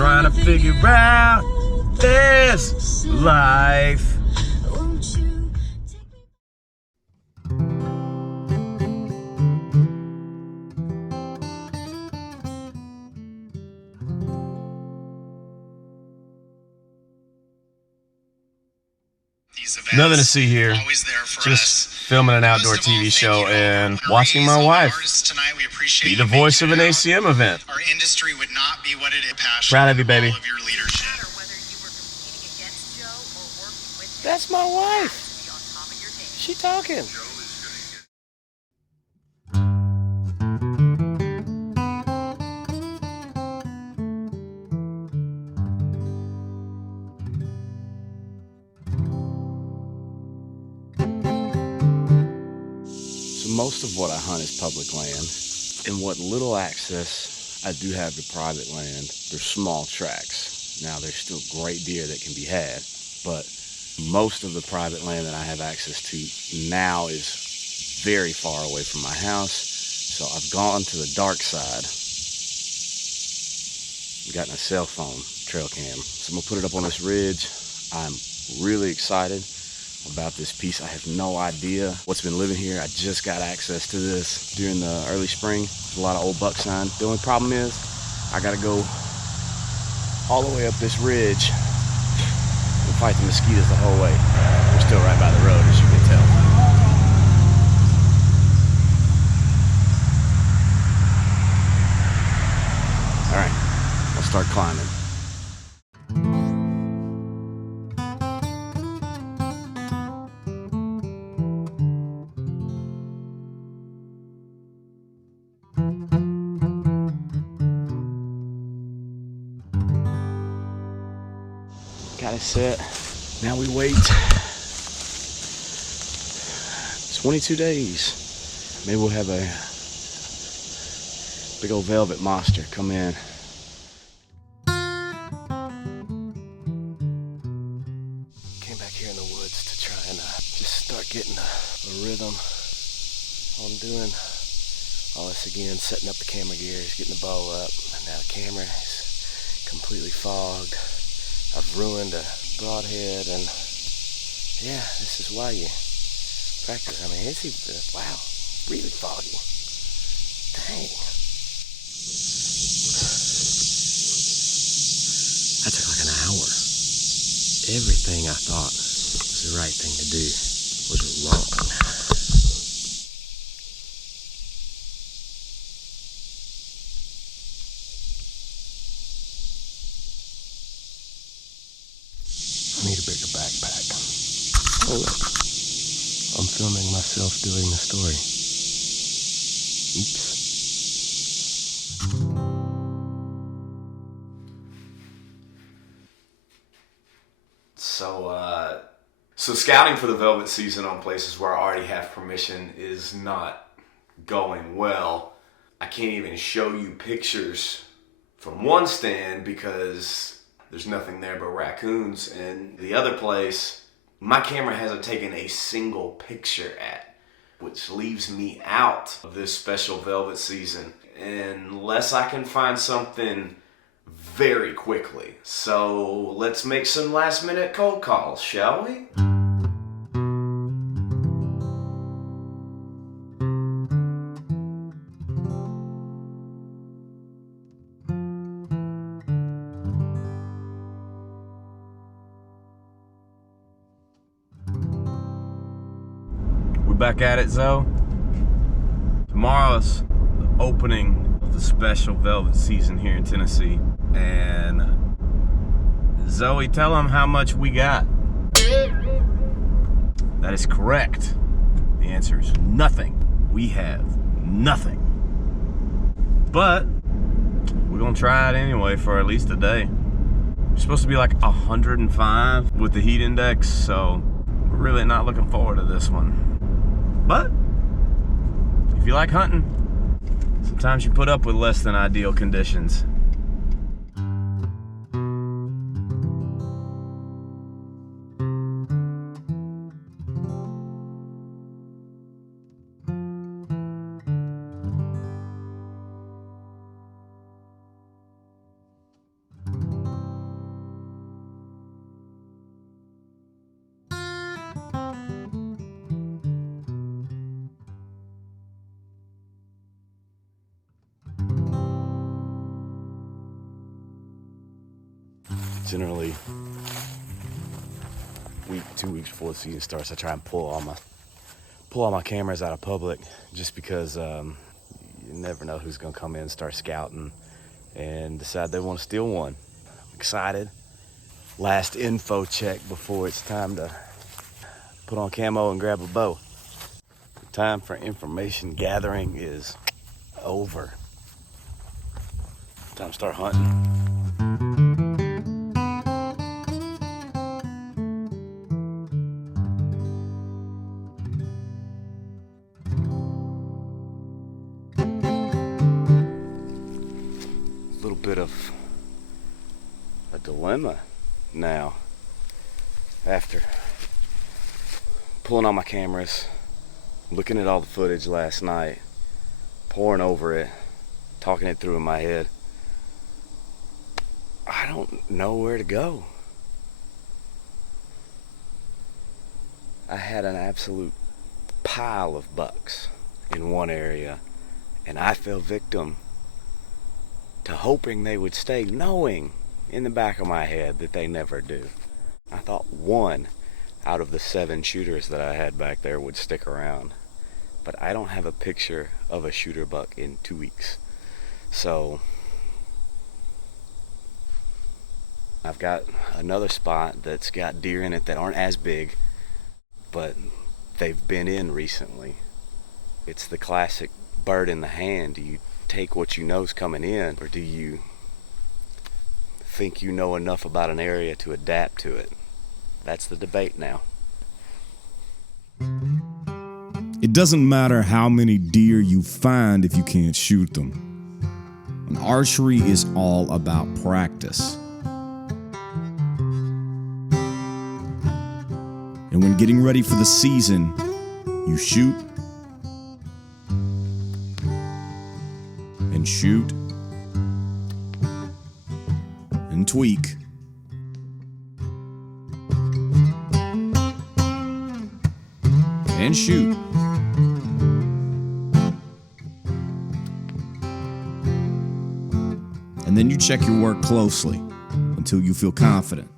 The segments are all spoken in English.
trying to figure out this life. Nothing to see here. Just filming an outdoor TV show and watching my wife be the voice of an ACM event. Our industry would not be what it is. Proud of you, baby. That's my wife. She talking. Most of what I hunt is public land, and what little access I do have to private land, there's small tracts. Now there's still great deer that can be had, but most of the private land that I have access to now is very far away from my house, so I've gone to the dark side. I've gotten a cell phone trail cam, so I'm gonna put it up on this ridge. I'm really excited about this piece. I have no idea what's been living here. I just got access to this during the early spring. There's a lot of old buck sign. The only problem is I gotta go all the way up this ridge and fight the mosquitoes the whole way. We're still right by the road, as you can tell. All right, I'll start climbing. Got it set. Now we wait 22 days. Maybe we'll have a big old velvet monster come in. Came back here in the woods to try and just start getting a rhythm on doing all this again, setting up the camera gears, getting the bow up, and now the camera is completely fogged. I've ruined a broadhead, and yeah, this is why you practice. I mean, it's even, wow, really foggy. Dang. That took like an hour. Everything I thought was the right thing to do was wrong. I need a bigger backpack. Oh look, I'm filming myself doing the story. Oops. So scouting for the velvet season on places where I already have permission is not going well. I can't even show you pictures from one stand because there's nothing there but raccoons, and the other place, my camera hasn't taken a single picture at, which leaves me out of this special velvet season unless I can find something very quickly. So let's make some last minute cold calls, shall we? Back at it, Zoe. Tomorrow's the opening of the special velvet season here in Tennessee. And Zoe, tell them how much we got. That is correct. The answer is nothing. We have nothing. But we're gonna try it anyway for at least a day. It's supposed to be like 105 with the heat index, so we're really not looking forward to this one. But if you like hunting, sometimes you put up with less than ideal conditions. Generally, week, 2 weeks before the season starts, I try and pull all my cameras out of public, just because you never know who's gonna come in and start scouting and decide they want to steal one. I'm excited. Last info check before it's time to put on camo and grab a bow. The time for information gathering is over. Time to start hunting. A little bit of a dilemma now. After pulling on my cameras, looking at all the footage last night, poring over it, talking it through in my head, I don't know where to go. I had an absolute pile of bucks in one area, and I fell victim to hoping they would stay, knowing in the back of my head that they never do. I thought one out of the 7 shooters that I had back there would stick around, but I don't have a picture of a shooter buck in 2 weeks. So I've got another spot that's got deer in it that aren't as big, but they've been in recently. It's the classic bird in the hand. Do you take what you know's coming in, or do you think you know enough about an area to adapt to it? That's the debate now. It doesn't matter how many deer you find if you can't shoot them. And archery is all about practice. And when getting ready for the season, you shoot and shoot and tweak and shoot. And then you check your work closely until you feel confident.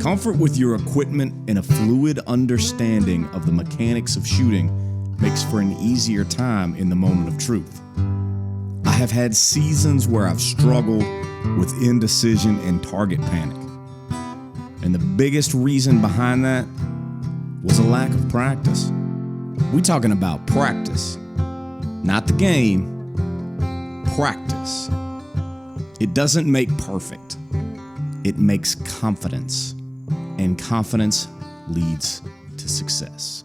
Comfort with your equipment and a fluid understanding of the mechanics of shooting makes for an easier time in the moment of truth. I have had seasons where I've struggled with indecision and target panic. And the biggest reason behind that was a lack of practice. We're talking about practice, not the game, practice. It doesn't make perfect. It makes confidence, and confidence leads to success.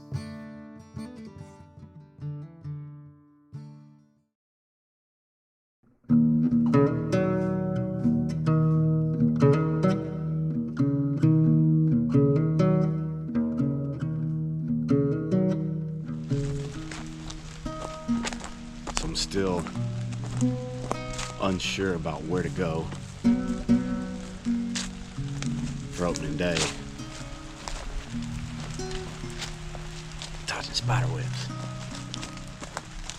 So I'm still unsure about where to go for opening day. Dodging spider webs.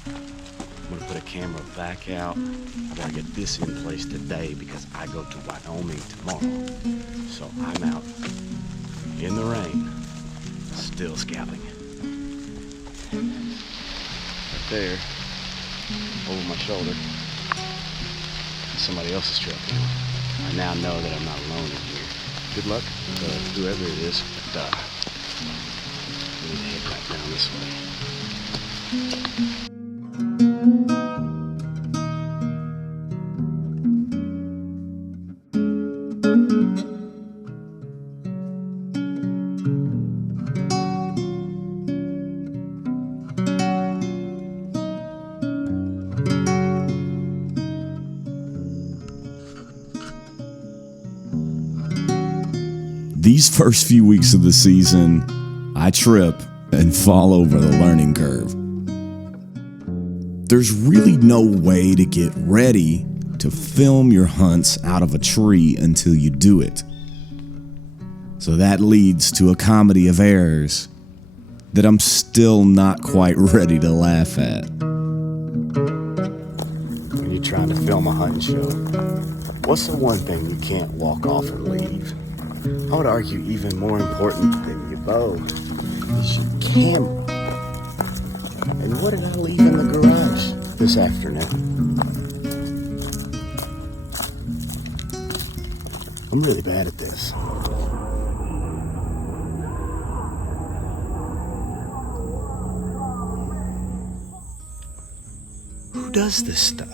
I'm gonna put a camera back out. I gotta get this in place today because I go to Wyoming tomorrow. So I'm out in the rain, still scouting. Right there, over my shoulder, somebody else's trail cam. I now know that I'm not alone in here. Good luck to whoever it is, but we need to head back down this way. These first few weeks of the season, I trip and fall over the learning curve. There's really no way to get ready to film your hunts out of a tree until you do it. So that leads to a comedy of errors that I'm still not quite ready to laugh at. When you're trying to film a hunting show, What's the one thing you can't walk off and leave? I would argue even more important than your bow is your camera. And what did I leave in the garage this afternoon? I'm really bad at this. Who does this stuff?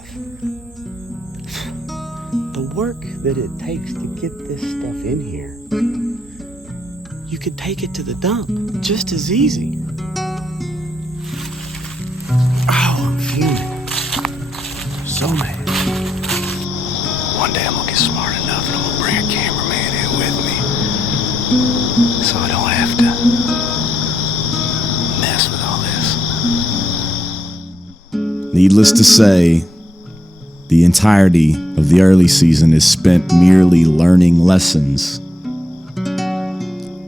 The work that it takes to get this stuff in here. You could take it to the dump just as easy. Oh, I'm fuming. So mad. One day I'm gonna get smart enough and I'm gonna bring a cameraman in with me. So I don't have to mess with all this. Needless to say, the entirety of the early season is spent merely learning lessons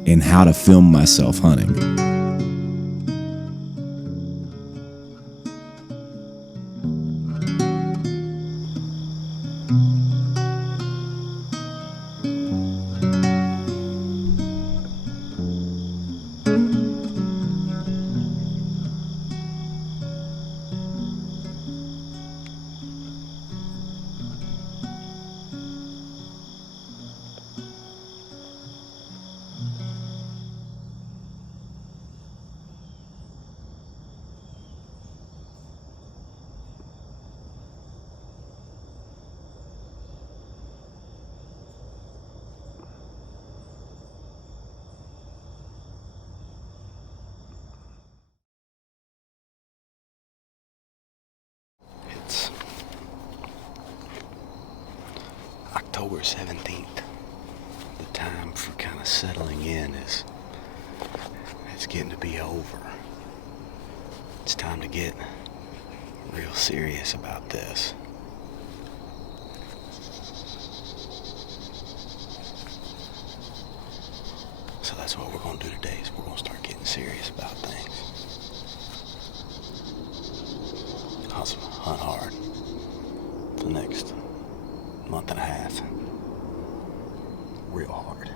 in how to film myself hunting. It's October 17th. The time for kind of settling in is, it's getting to be over. It's time to get real serious about this. So that's what we're going to do today, is we're going to start getting serious about things. Awesome. Hunt hard for the next month and a half. Real hard.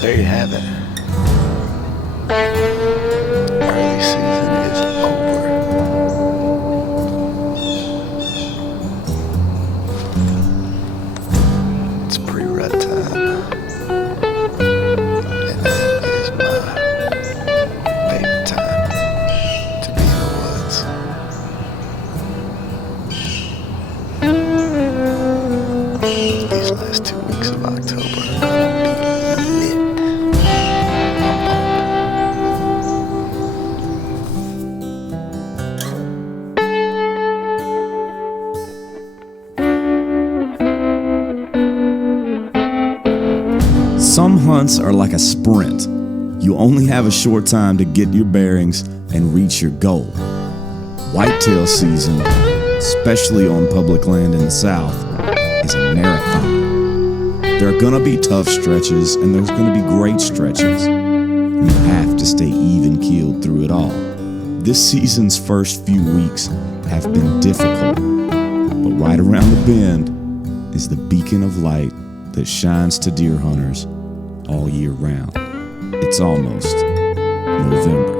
There you have it. Early season is over. It's pre-rut time. And that is my favorite time to be in the woods. These last 2 weeks of October are gonna be lit. Some hunts are like a sprint. You only have a short time to get your bearings and reach your goal. Whitetail season, especially on public land in the South, is a marathon. There are gonna be tough stretches and there's gonna be great stretches. You have to stay even-keeled through it all. This season's first few weeks have been difficult, but right around the bend is the beacon of light that shines to deer hunters all year round. It's almost November.